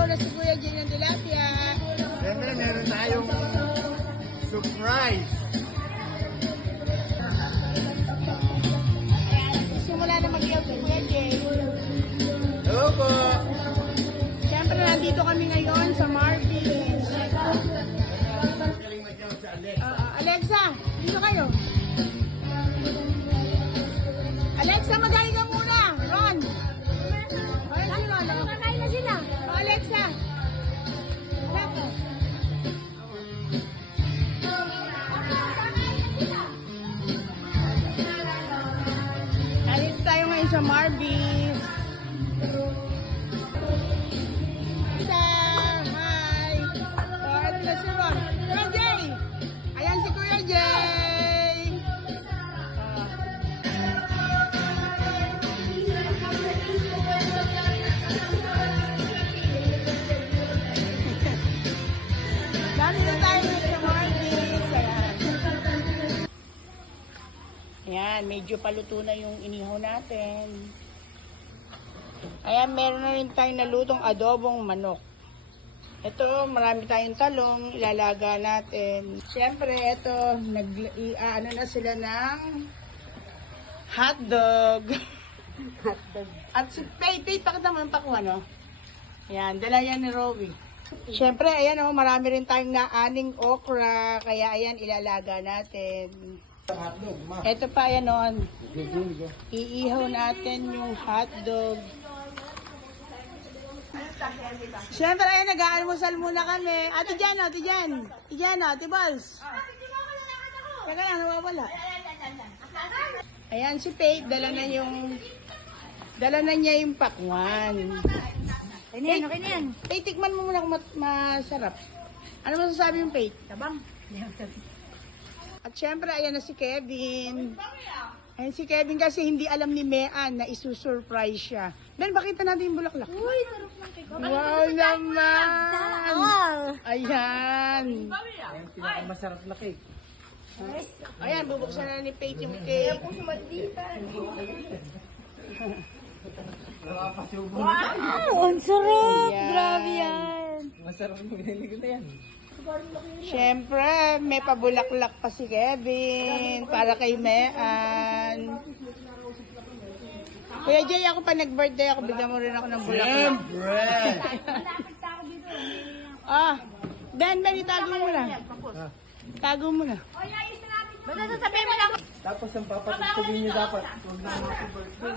Nagsasayaw na si Kuya Jay ng tilapia. Siyempre, meron tayong surprise. Simula na mag-iyaw si Kuya Jay. Hello po! Siyempre, nandito kami ngayon sa Marvis. Galing mag-iyaw sa Alex. Alexa, dito kayo. Alexa, magaling ka muna. Ron. Ayan si Ron. Kakain na sila. Alexa. Alexa. Alis tayo ngayon sa Marvis. Isa, hi. Ito na si Ron. Kuya Jay. Ayan si Kuya Jay. Dami na tayo sa Marvis. Ayan, medyo paluto na yung inihaw natin. Ayan, meron na rin tayong nalutong adobong manok. Ito, marami tayong talong, ilalaga natin. Siyempre, ito, ano na sila ng hotdog. Hotdog. At si Pei, pakita mo yung pakuha, no? Ayan, dala yan ni Rowie. Siyempre, ayan, oh, marami rin tayong naaning okra, kaya ayan, ilalaga natin. Ito pa, ayan, oh, iihaw natin yung hotdog. Siyempre, ayan, nag-aalmusal muna kami. Ate Jan, Ate Jan. Ate Jan, Ate Balls. Teka lang, nawawala. Ayan, si Faith, dala na niya yung pakwan. Okay na yan, okay na yan. Faith, tikman mo muna kung masarap. Ano masasabi yung Faith? Tabang. At syempre, ayan na si Kevin. Ayan si Kevin kasi hindi alam ni Mean na isusurprise siya. Ben, bakita natin yung bulaklak. Uy, sarap ng cake. Wow naman! Wow! Ayan. Ang pinakamasarap na cake. Ayan, bubuksan na ni Faith yung cake. Nakapasubo. Wow, ang sarap! Ayan. Grabe yan. Masarap yung binili ko na yan. Siyempre, may pabulaklak pa si Kevin para kay Mean. Kuya Jay, ako pa nag-birthday ako, bigyan mo rin ako ng bulaklak. Siyempre! Ben, itago mo na. Tago mo na. Basta sasabihin mo lang. Tapos ang papatugtugin niyo dapat. Huwag na mga birthday.